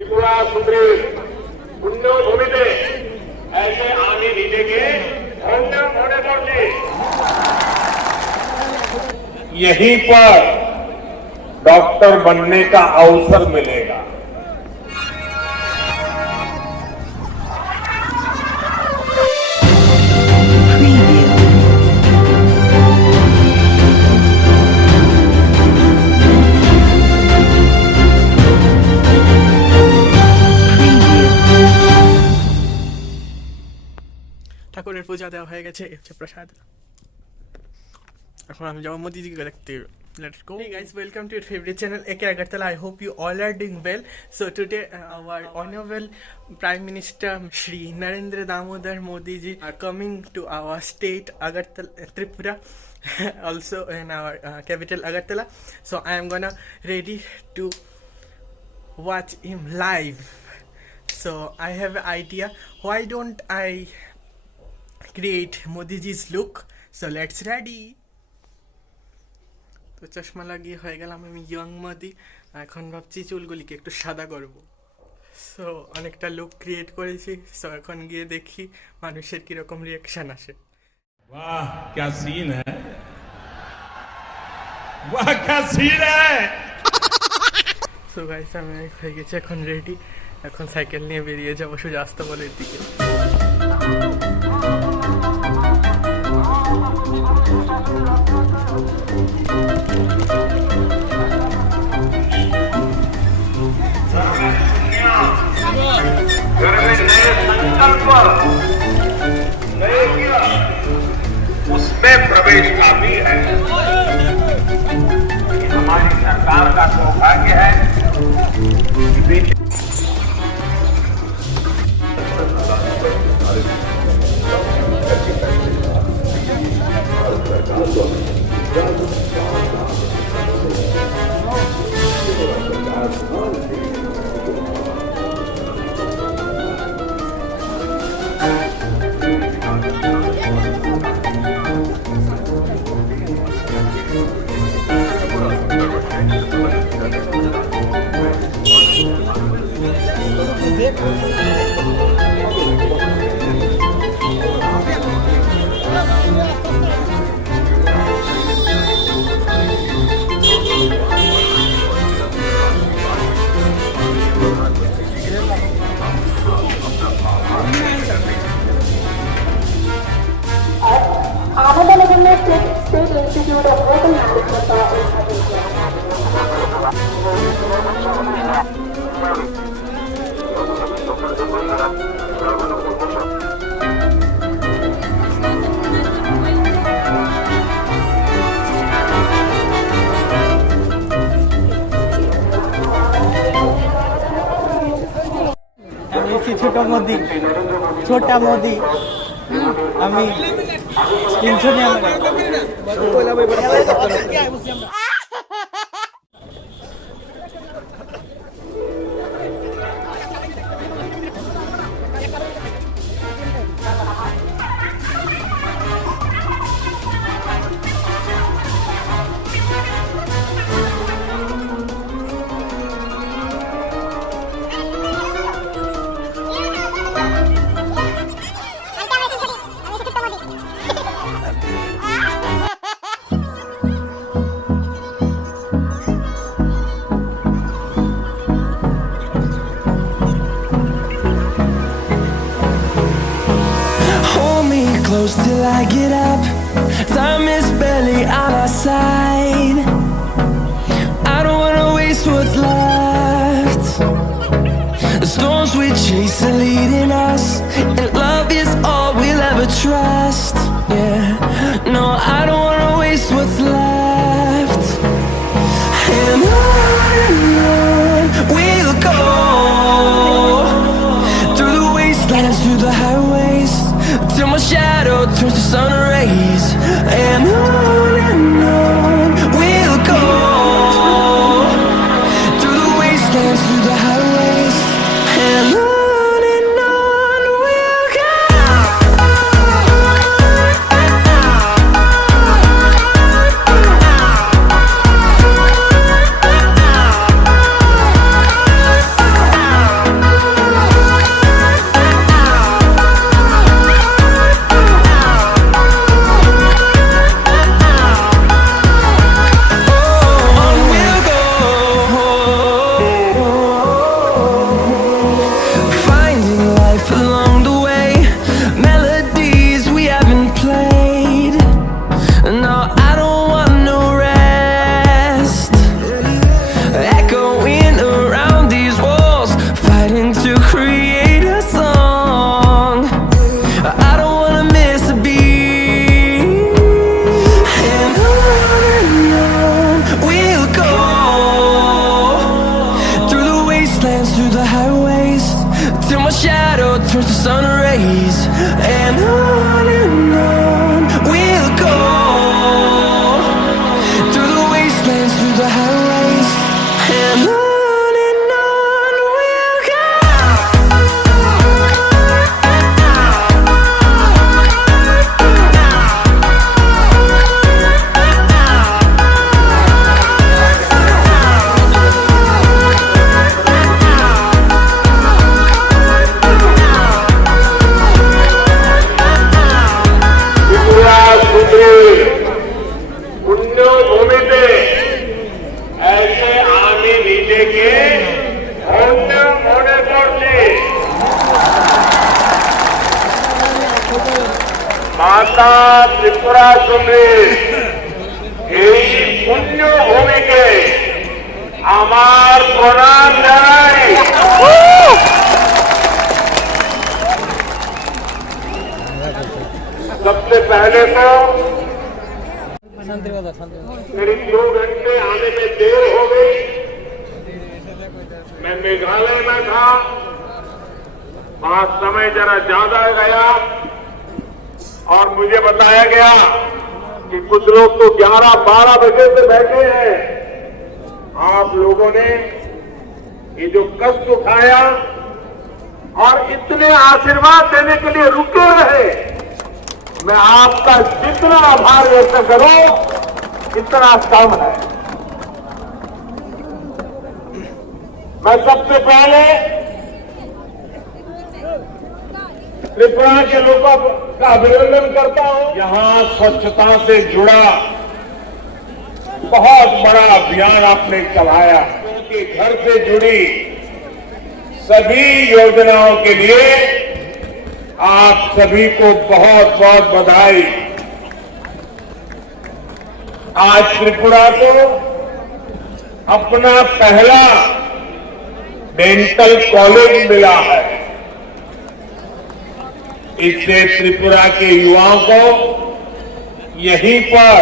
त्रिपुरा सुंदरी पुण्य भूमिते ऐसे आगे नीचे के धन्य होने पड़ते यहीं पर डॉक्टर बनने का अवसर मिलेगा। ঠাকুরের পূজা দেওয়া হয়ে গেছে প্রসাদ এখন আমি যাবো মোদিজিকে দেখতে Let's go. Hey guys, welcome to your favorite channel AK Agartala. I hope you all are doing well. So today our honorable Prime Minister Shri Narendra Damodar modiji are coming to our state Agartala, Tripura, also in our capital Agartala. So I am gonna ready to watch him live. So I have an idea. Why don't I create Modiji's look? So let's ready. তো চশমা লাগিয়ে হয়ে গেলাম আমি young Modi. এখন ভাবছি চুলগুলিকে একটু সাদা করব। সো অনেকটা লুক ক্রিয়েট করেছি। সো এখন গিয়ে দেখি মানুষের কিরকম রিয়াকশন আসে। वाह क्या सीन है, वाह क्या सीन है। সো গাইস আমি হয়ে গেছি এখন রেডি। এখন সাইকেল নিয়ে বেরিয়ে যাবো সোজা আস্তাবলের দিকে। उसमें प्रवेश काफी है। हमारी सरकार का सौभाग्य है कि State Institute of Hotel Management छोटा मोदी আমি তিনজনে close till I get up. Time is barely on our side. I don't wanna waste what's left. The storms we chase are leading us, and love is all we'll ever trust. Yeah, no, I don't wanna waste what's left. And on we'll go, through the wastelands, through the highways, till my shadow turns to sun rays. And on we'll go, through the wastelands, through the highways. And on we'll go. highways, till my shadow turns to sun rays. And on we'll go, through the wastelands, through the highways. And on we'll go. पुण्य भूमि से ऐसे आने नीचे के धन्य होने पड़ते माता त्रिपुरा सुंदरी এই পুণ্য ভূমিকে আমার প্রণাম জানাই। सबसे पहले तो करीब 2 घंटे आने में देर हो गई। मैं मेघालय में था, वहां समय जरा ज्यादा गया और मुझे बताया गया कि कुछ लोग तो 11-12 बजे से बैठे हैं। आप लोगों ने ये जो कष्ट उठाया और इतने आशीर्वाद देने के लिए रुके रहे, मैं आपका जितना आभार व्यक्त करूं इतना कम है। मैं सबसे पहले त्रिपुरा के लोगों का अभिनंदन करता हूं। यहां स्वच्छता से जुड़ा बहुत बड़ा अभियान आपने चलाया, क्योंकि घर से जुड़ी सभी योजनाओं के लिए आप सभी को बहुत बहुत बधाई। आज त्रिपुरा को अपना पहला डेंटल कॉलेज मिला है। इससे त्रिपुरा के युवाओं को यहीं पर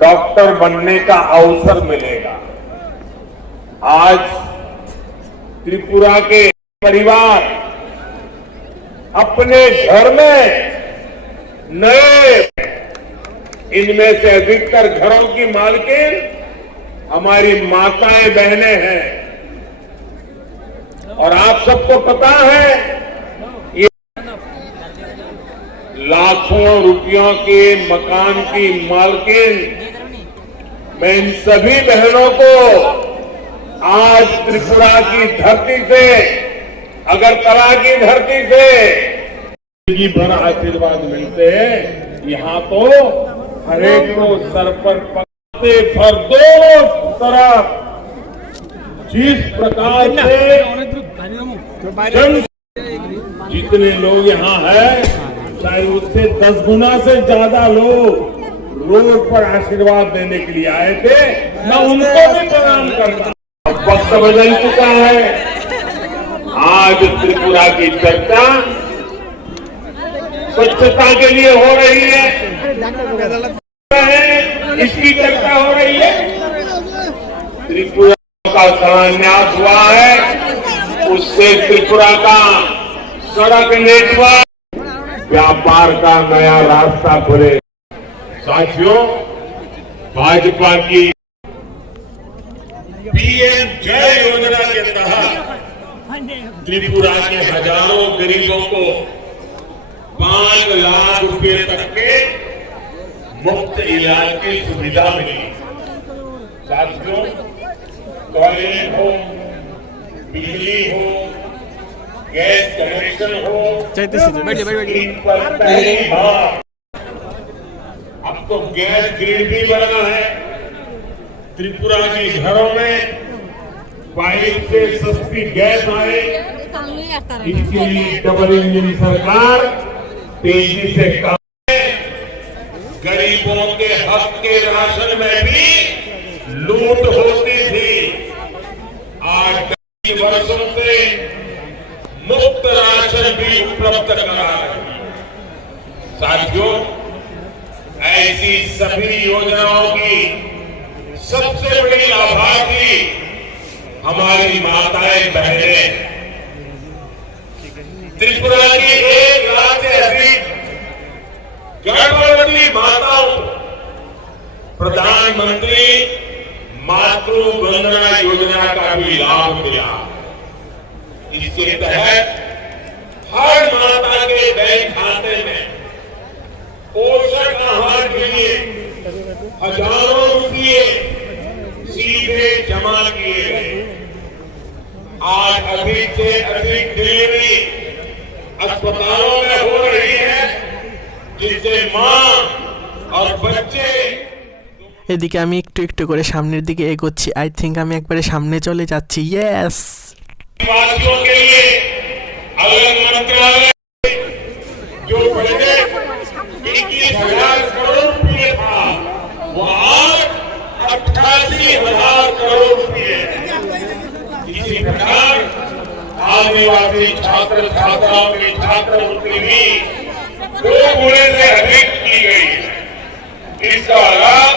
डॉक्टर बनने का अवसर मिलेगा। आज त्रिपुरा के परिवार अपने घर में नए, इनमें से अधिकतर घरों की मालकिन हमारी माताएं बहनें हैं। और आप सबको पता है ये लाखों रुपयों के मकान की मालकिन, मैं इन सभी बहनों को आज त्रिपुरा की धरती से, अगरतला की धरती से जिंदगी भर आशीर्वाद मिलते हैं। यहाँ तो हर एक को सर पर पकड़ते पर दोनों तरफ जिस प्रकार से जितने लोग यहाँ हैं, चाहे उससे 10 गुना से ज्यादा लोग रोड पर आशीर्वाद देने के लिए आए थे, मैं उनको भी प्रणाम करता हूं। वक्त बदल चुका है। आज त्रिपुरा की चर्चा स्वच्छता के लिए हो रही है, इसकी चर्चा हो रही है। त्रिपुरा का शिलान्यास हुआ है, उससे त्रिपुरा का सड़क नेटवर्क, व्यापार का नया रास्ता खुले। साथियों, भाजपा की पीएम जय योजना के तहत त्रिपुरा के हजारों गरीबों को 5 लाख रुपए तक के मुफ्त इलाज की सुविधा मिली। साथियों, टॉयलेट हो, बिजली हो, गैस कनेक्शन हो, अब तो गैस ग्रिड भी बना है। त्रिपुरा के घरों में पाइप से सस्ती गैस आए, इसके लिए डबल इंजन सरकार तेजी से काम करे। गरीबों के हक के राशन में भी लूट होती थी, आज कई वर्षों से मुफ्त राशन भी उपलब्ध करा रही है। साथियों, ऐसी सभी योजनाओं की सबसे बड़ी लाभार्थी हमारी माताएं बहनें त्रिपुरा की 1 लाख से अधिक गर्भवती माताओं को प्रधानमंत्री मातृ वंदना योजना का भी लाभ मिला। इसके तहत हर माता के बैंक खाते में पोषक आहार के लिए हजारों रुपये सीधे जमा किए गए। आज अधिक से अधिक डिलीवरी अस्पतालों में हो रही है, जिससे मां और बच्चे। এদিকে আমি একটু একটু করে সামনের দিকে এগোচ্ছি। আই থিঙ্ক আমি একবারে সামনে চলে যাচ্ছি। ইয়েস, वासियों के लिए अलग मंत्रालय जो पहले 21,000 करोड़ रुपये था, वो आज 88,000 करोड़ रुपये है। इसी प्रकार आदिवासी छात्र छात्राओं की छात्रवृत्ति भी 2 गुणे से अधिक की गई है। इसका लाभ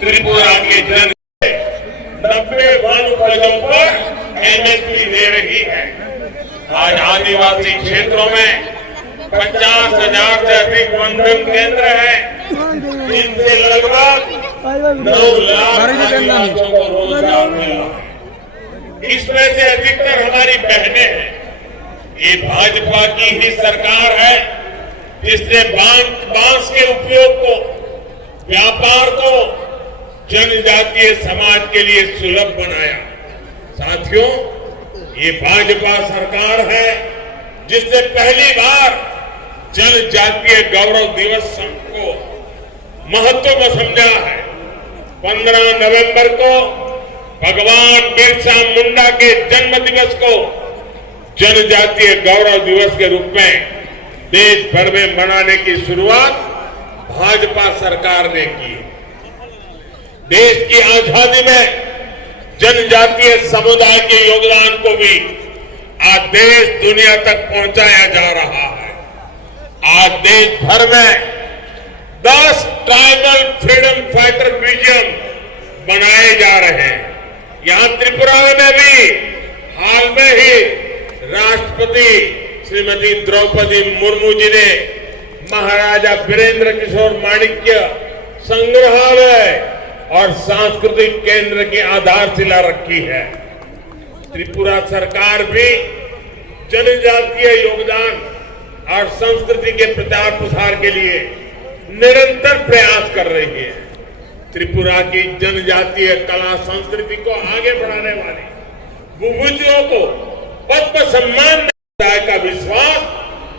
त्रिपुरा के जन 90 वन उपजों पर एमएसपी दे रही है। आज आदिवासी क्षेत्रों में 50,000 से अधिक वनधन केंद्र है, जिनसे लगभग 9 लाख आदिवासियों को रोजगार मिला। इसमें से अधिकतर हमारी बहनें हैं। ये भाजपा की ही सरकार है जिसने बांस के उपयोग को, व्यापार को जनजातीय समाज के लिए सुलभ बनाया। साथियों, ये भाजपा सरकार है जिसने पहली बार जनजातीय गौरव दिवस को महत्व में समझा है। 15 नवंबर को भगवान बिरसा मुंडा के जन्म दिवस को जनजातीय गौरव दिवस के रूप में देश भर में मनाने की शुरुआत भाजपा सरकार ने की। देश की आजादी में जनजातीय समुदाय के योगदान को भी आज देश दुनिया तक पहुंचाया जा रहा है। आज देश भर में 10 ट्राइबल फ्रीडम फाइटर म्यूजियम बनाए जा रहे हैं। यहां त्रिपुरा में भी हाल में ही राष्ट्रपति श्रीमती द्रौपदी मुर्मू जी ने महाराजा वीरेंद्र किशोर माणिक्य संग्रहालय और सांस्कृतिक केंद्र की आधारशिला रखी है। त्रिपुरा सरकार भी जनजातीय योगदान और संस्कृति के प्रचार प्रसार के लिए निरंतर प्रयास कर रही है। त्रिपुरा की जनजातीय कला संस्कृति को आगे बढ़ाने वाली बुभुजियों को पद्म सम्मान का विश्वास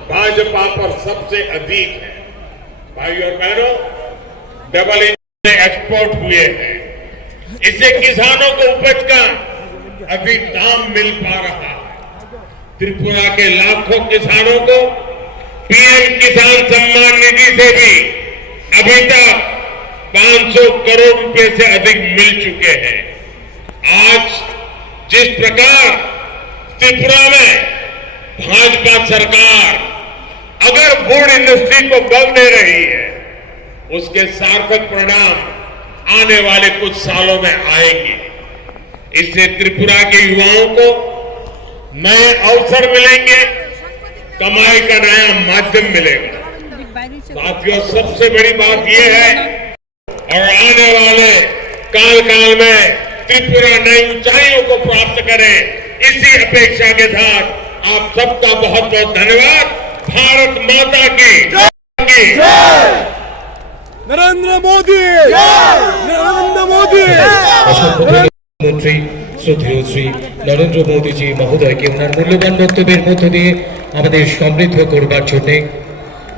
भाजपा पर सबसे अधिक है। भाइयों और बहनों, डबल एक्सपोर्ट हुए हैं, इससे किसानों को उपज का अधिक दाम मिल पा रहा है। त्रिपुरा के लाखों किसानों को पीएम किसान सम्मान निधि से भी अभी तक 500 करोड़ रुपए से अधिक मिल चुके हैं। आज जिस प्रकार त्रिपुरा में भाजपा सरकार अगर वुड इंडस्ट्री को बल दे रही है, उसके सार्थक परिणाम आने वाले कुछ सालों में आएंगे। इससे त्रिपुरा के युवाओं को नए अवसर मिलेंगे, कमाई का नया माध्यम मिलेगा। साथियों, सबसे बड़ी बात यह है और आने वाले काल में त्रिपुरा नई ऊंचाइयों को प्राप्त करे, इसी अपेक्षा के साथ आप सबका बहुत बहुत धन्यवाद। भारत माता की नरेंद्र मोदी, नरेंद्र मोदी। মন্ত্রী শ্রদ্ধেয় শ্রী নরেন্দ্র মোদীজি মহোদয়কে ওনার মূল্যবান বক্তব্যের মধ্য দিয়ে আমাদের সমৃদ্ধ করবার জন্য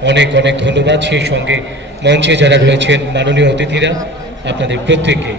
অনেক অনেক ধন্যবাদ। সেই সঙ্গে মঞ্চে যারা রয়েছেন মাননীয় অতিথিরা, আপনাদের প্রত্যেককে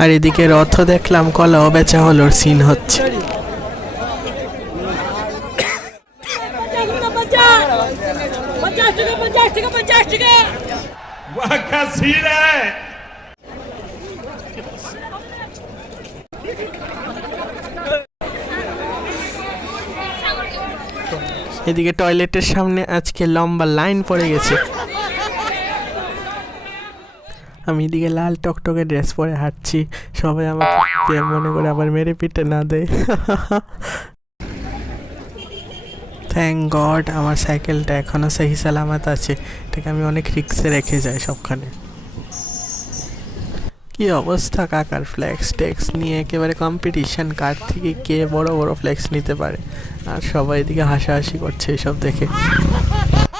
আর এদিকে রথ দেখলাম, কলাও বেচা হলো, সিন হচ্ছে। वाह क्या सीन है। এদিকে টয়লেটের সামনে আজকে লম্বা লাইন পড়ে গেছে। আমি এদিকে লাল টকটকে ড্রেস পরে হাঁটছি, সবাই আমাকে মনে করে আবার মেরে পিটে না দেয়। থ্যাংক গড আমার সাইকেলটা এখনো সহি সালামত আছে, এটাকে আমি অনেক রিক্সে রেখে যাই সবখানে। কি অবস্থা কাকার, ফ্লেক্স টেক্স নিয়ে একেবারে কম্পিটিশন, কার থেকে কে বড় বড় ফ্লেক্স নিতে পারে, আর সবাই এদিকে হাসাহাসি করছে এসব দেখে।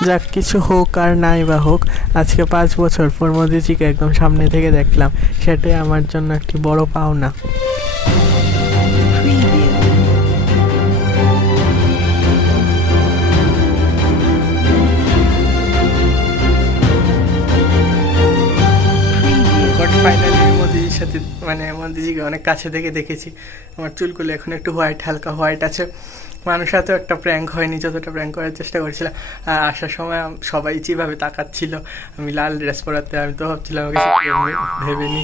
যাক, কিছু হোক আর নাই বা হোক, আজকে 5 বছর পর মোদিজিকে একদম সামনে থেকে দেখলাম, সেটাই আমার জন্য একটি বড় পাওনা। ফাইনালি মোদিজির সাথে মানে মোদিজিকে অনেক কাছে থেকে দেখেছি। আমার চুলগুলো এখন একটু হোয়াইট, হালকা হোয়াইট আছে। মানুষের সাথেও একটা প্র্যাঙ্ক হয়নি, যতটা প্র্যাঙ্ক করার চেষ্টা করছিলাম। আর আসার সময় সবাই যেভাবে তাকাচ্ছিল, আমি লাল ড্রেস পরাতে, আমি তো ভাবছিলাম ভেবে নি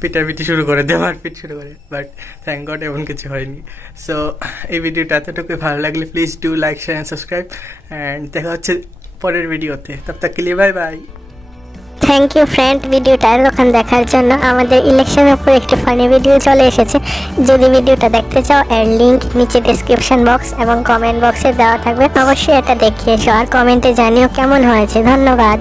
পিটাপিটি শুরু করে দেওয়ার পিট শুরু করে, বাট থ্যাংক গড এমন কিছু হয়নি। সো এই ভিডিওটা এতটুকুই, ভালো লাগলে please do like, share and subscribe, and দেখা হচ্ছে পরের ভিডিওতে। তব তক কে লিয়ে bye bye. Thank you friend, ভিডিওটা এতক্ষণ দেখার জন্য। আমাদের ইলেকশনের উপর একটি ফানি ভিডিও চলে এসেছে, যদি ভিডিওটা দেখতে চাও এর লিঙ্ক নিচে ডেসক্রিপশন বক্স এবং কমেন্ট বক্সে দেওয়া থাকবে, অবশ্যই এটা দেখে এসো আর কমেন্টে জানিও কেমন হয়েছে। ধন্যবাদ।